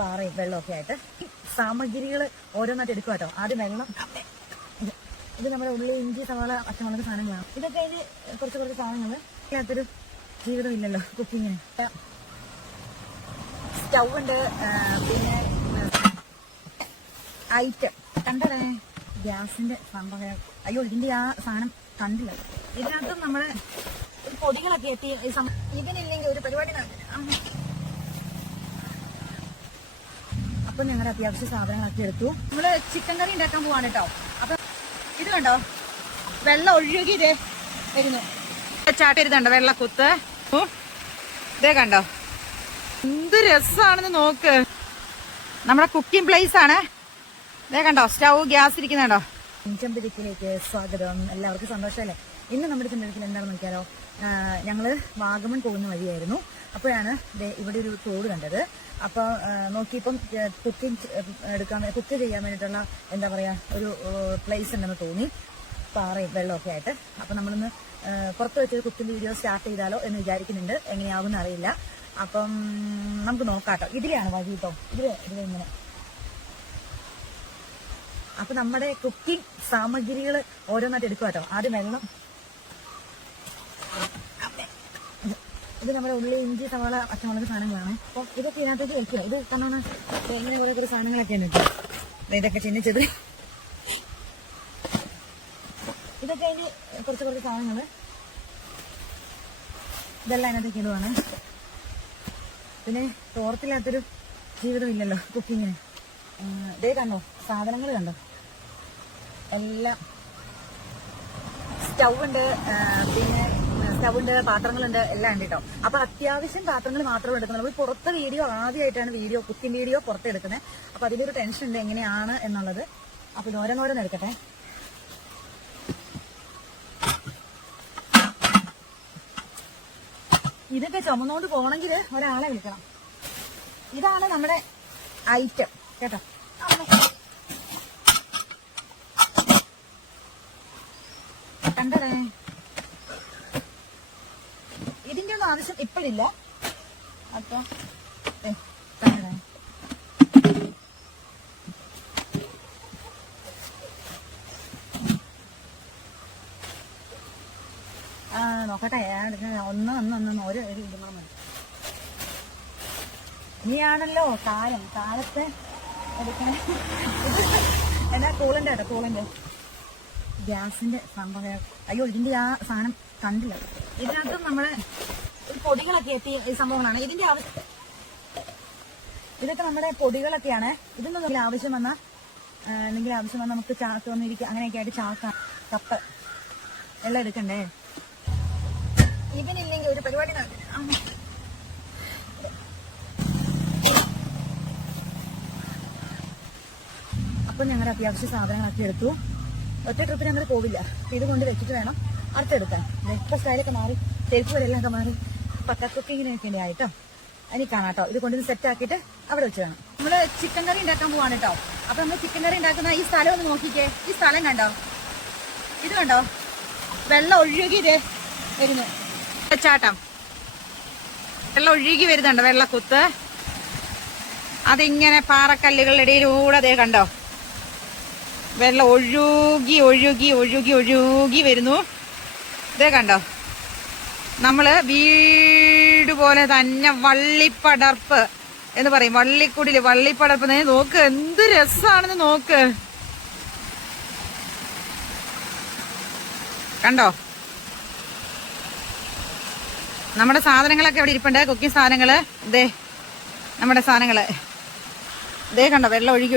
പാറയും വെള്ളമൊക്കെ ആയിട്ട് സാമഗ്രികൾ ഓരോന്നായിട്ട് എടുക്കുക കേട്ടോ. ആദ്യം വെള്ളം, ഇത് നമ്മുടെ ഉള്ളി, ഇഞ്ചി, സവാള, പച്ചമുളക് സാധനങ്ങളാണ്. ഇതൊക്കെ അതിന് കുറച്ച് സാധനങ്ങൾ. ഇല്ലാത്തൊരു ജീവിതം ഇല്ലല്ലോ കുക്കിങ്ങിന്. സ്റ്റൗ ഉണ്ട്, പിന്നെ ഐറ്റം കണ്ടേ ഗ്യാസിന്റെ സംഭവം. അയ്യോ, ഇതിന്റെ ആ സാധനം കണ്ടില്ല. ഇതിനകത്തും നമ്മള് പൊടികളൊക്കെ എത്തി. ഇതിനില്ലെങ്കിൽ ഒരു പരിപാടി അപ്പൊ ഞങ്ങളുടെ അത്യാവശ്യ സാധനങ്ങളൊക്കെ എടുത്തു. നമ്മള് ചിക്കൻ കറി ഉണ്ടാക്കാൻ പോവാണ് കേട്ടോ. അപ്പൊ ഇത് കണ്ടോ, വെള്ളം ഒഴുകി ഇതേ വരുന്നു. ചാട്ടരുതുണ്ടോ വെള്ളക്കുത്ത്, ഇതേ കണ്ടോ, എന്ത് രസാണെന്ന് നോക്ക്. നമ്മുടെ കുക്കിംഗ് പ്ലേസ് ആണ്. ഇതേ കണ്ടോ, സ്റ്റൗ, ഗ്യാസ് ഇരിക്കുന്നുണ്ടോ. ചെമ്പരിക്കിലേക്ക് സ്വാഗതം. എല്ലാവർക്കും സന്തോഷമല്ലേ? ഇന്ന് നമ്മുടെ ചെമ്പരിക്കിൽ എന്താണെന്ന് നോക്കിയാലോ. ഞങ്ങള് വാഗമൺ പോകുന്ന വഴിയായിരുന്നു. അപ്പോഴാണ് ഇവിടെ ഒരു തോട് കണ്ടത്. അപ്പൊ നോക്കിയപ്പം കുക്ക് ചെയ്യാൻ വേണ്ടിയിട്ടുള്ള എന്താ പറയാ ഒരു പ്ലേസ് ഉണ്ടെന്ന് തോന്നി, പാറയും വെള്ളമൊക്കെ ആയിട്ട്. അപ്പൊ നമ്മളൊന്ന് പുറത്ത് വെച്ചൊരു കുക്കിംഗ് വീഡിയോ സ്റ്റാർട്ട് ചെയ്താലോ എന്ന് വിചാരിക്കുന്നുണ്ട്. എങ്ങനെയാവും അറിയില്ല. അപ്പം നമുക്ക് നോക്കാട്ടോ. ഇതിലെയാണ് വഴി കേട്ടോ. ഇതിലിങ്ങനെ. അപ്പൊ നമ്മുടെ കുക്കിംഗ് സാമഗ്രികൾ ഓരോന്നായിട്ട് എടുക്കുക കേട്ടോ. ആദ്യം വെള്ളം, ഇത് നമ്മുടെ ഉള്ളി, ഇഞ്ചി, സവാള, പച്ചമുളക് സാധനങ്ങളാണ്. അപ്പൊ ഇതൊക്കെ ഇതിനകത്തേക്ക് വെക്കുക. ഇത് കാരണം ഇങ്ങനെ കുറെ സാധനങ്ങളൊക്കെയാണ് കേട്ടോ. ഇതൊക്കെ ചിഹ്നിച്ചത്. ഇതൊക്കെ അതിന് കുറച്ച് സാധനങ്ങള്. ഇതെല്ലാം അതിനകത്തേക്ക് ഇടുവാണ്. പിന്നെ തോർത്തില്ലാത്തൊരു ജീവിതം ഇല്ലല്ലോ കുക്കിങ്ങിന്. ഇതേ കണ്ടോ, സാധനങ്ങൾ കണ്ടോ, എല്ലാം. സ്റ്റൗ ഉണ്ട്, പിന്നെ പാത്രങ്ങളുണ്ട്, എല്ലാം ഉണ്ട് കേട്ടോ. അപ്പൊ അത്യാവശ്യം പാത്രങ്ങൾ മാത്രമേ എടുക്കുന്നത്. നമ്മൾ പുറത്തെ വീഡിയോ ആദ്യമായിട്ടാണ് കുക്കിംഗ് വീഡിയോ പുറത്തെടുക്കുന്നത്. അപ്പൊ അതിലൊരു ടെൻഷൻ ഉണ്ട് എങ്ങനെയാണ് എന്നുള്ളത്. അപ്പൊ ഇത് ഓരോന്നോരോന്ന് എടുക്കട്ടെ. ഇതൊക്കെ ചുമന്നുകൊണ്ട് പോകണമെങ്കിൽ ഒരാളെ വിളിക്കണം. ഇതാണ് നമ്മുടെ ഐറ്റം കേട്ടോ. കണ്ടേ, ഇതിന്റെ ഒന്നും ആവശ്യം ഇപ്പോഴില്ല. അപ്പൊ കണ്ടേ, നോക്കട്ടെ. ഒന്ന് ഓരോ ഇടുമ്പോൾ മതി. ഇനിയാണല്ലോ കാലത്തെ എടുക്കണേ. എന്നാ കൂളന്റെ കേട്ടോ, കൂളന്റെ ഗ്യാസിന്റെ സംഭവം. അയ്യോ, ഇതിന്റെ ആ സാധനം കണ്ടില്ല. ഇതിനകത്തും നമ്മള് പൊടികളൊക്കെ എത്തി സംഭവങ്ങളാണ്. ഇതിന്റെ ഇതൊക്കെ നമ്മുടെ പൊടികളൊക്കെയാണ്. ഇതൊന്നും എന്തെങ്കിലും ആവശ്യം വന്നാൽ നമുക്ക് ചാക്ക് വന്നിരിക്കുക, അങ്ങനെയൊക്കെ ആയിട്ട് ചാക്ക, കപ്പ് എല്ലാം എടുക്കണ്ടേ. ഇതിനില്ലെങ്കിൽ ഒരു പരിപാടി അപ്പൊ ഞങ്ങളുടെ അത്യാവശ്യ സാധനങ്ങളൊക്കെ എടുത്തു. ഒറ്റ ട്രിപ്പിന് ഞങ്ങൾ പോവില്ല. ഇത് കൊണ്ട് വെച്ചിട്ട് വേണം അടുത്തെടുക്കാൻ. ഇപ്പൊ സ്റ്റൈലൊക്കെ മാറി, ചെരുപ്പ് വരെല്ലാം ഒക്കെ മാറി, പക്ക കുക്കിങ്ങിനൊക്കെ ആയിട്ടോ. അതിന് കാണാട്ടോ. ഇത് കൊണ്ടുവന്ന് സെറ്റ് ആക്കിയിട്ട് അവിടെ വെച്ച് വേണം. നമ്മള് ചിക്കൻ കറി ഉണ്ടാക്കാൻ പോവാണ് കേട്ടോ. അപ്പൊ നമ്മൾ ചിക്കൻ കറി ഉണ്ടാക്കുന്ന ഈ സ്ഥലം ഒന്ന് നോക്കിക്കേ. ഈ സ്ഥലം കണ്ടോ, ഇത് കണ്ടോ, വെള്ളം ഒഴുകി വരുന്നു. ചാട്ടം, വെള്ളം ഒഴുകി വരുന്നുണ്ട്, വെള്ളക്കുത്ത്. അതിങ്ങനെ പാറക്കല്ലുകളുടെ ഇടയിലൂടെ അതേ കണ്ടോ, വെള്ളം ഒഴുകി വരുന്നു. ഇതേ കണ്ടോ, നമ്മള് വീട് പോലെ തന്നെ വള്ളിപ്പടർപ്പ് എന്ന് പറയും. വള്ളിക്കുടില് വള്ളിപ്പടർപ്പ്. നോക്ക് എന്ത് രസാണെന്ന് നോക്ക്. കണ്ടോ, നമ്മുടെ സാധനങ്ങളൊക്കെ ഇവിടെ ഇരിപ്പുണ്ട്. കുക്കിംഗ് സാധനങ്ങള് ഇതേ, നമ്മുടെ സാധനങ്ങള് ഇതേ കണ്ടോ, വെള്ളം ഒഴുകി.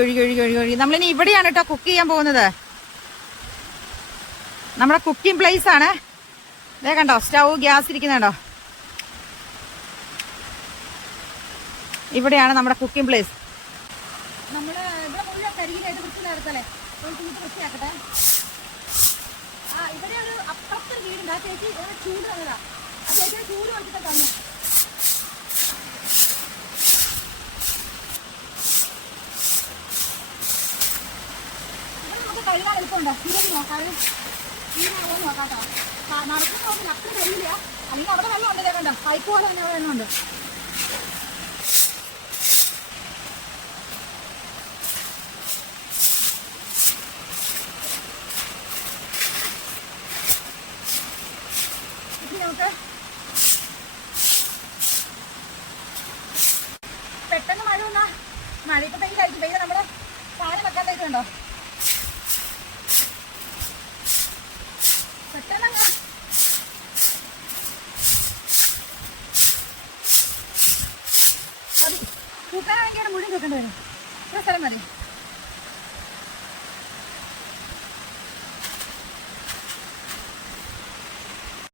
നമ്മളിനി ഇവിടെയാണ് കേട്ടോ കുക്ക് ചെയ്യാൻ പോകുന്നത്. നമ്മുടെ കുക്കിംഗ് പ്ലേസ് ആണ്. ഇതേ കണ്ടോ, സ്റ്റൗ, ഗ്യാസ് ഇരിക്കുന്നുണ്ടോ. ഇവിടെയാണ് നമ്മുടെ കുക്കിംഗ് പ്ലേസ്. നമ്മള് ഇവിടെ മുഴുവൻ കരിയിലായിട്ട് വൃത്തിയാക്കട്ടെ. ഇവിടെ ഒരു അപ്പുറത്തൊരു വീടുണ്ട്. ആ ചേച്ചി ചൂട് തന്നതാ. ആ ചേച്ചിയുടെ ചൂട് കൊടുത്തിട്ട് തന്നെ. കഴുകാൻ എളുപ്പമുണ്ടോ? ഇതിലേക്ക് നോക്കാറ് നോക്കാട്ടോ. നടക്കുന്ന നോക്കില്ല, അത്ര കഴിയില്ല. അല്ലെങ്കിൽ അവിടെ വെള്ളം ഉണ്ട്. കണ്ടോ, പൈപ്പ് പോലെ തന്നെ അവിടെ വെള്ളമുണ്ട്. നമുക്ക് പെട്ടെന്ന് മഴ വന്നാ മഴ ഇപ്പൊ പെയ്യായിരിക്കും. പെയ്ത നമ്മള് സാധനം വെക്കാത്തായിട്ടുണ്ടോ പെട്ടെന്ന് തൂക്കാനാണെങ്കിൽ മുഴുവൻ തൂക്കേണ്ടി വരും. ഇത്ര സ്ഥലം മതി.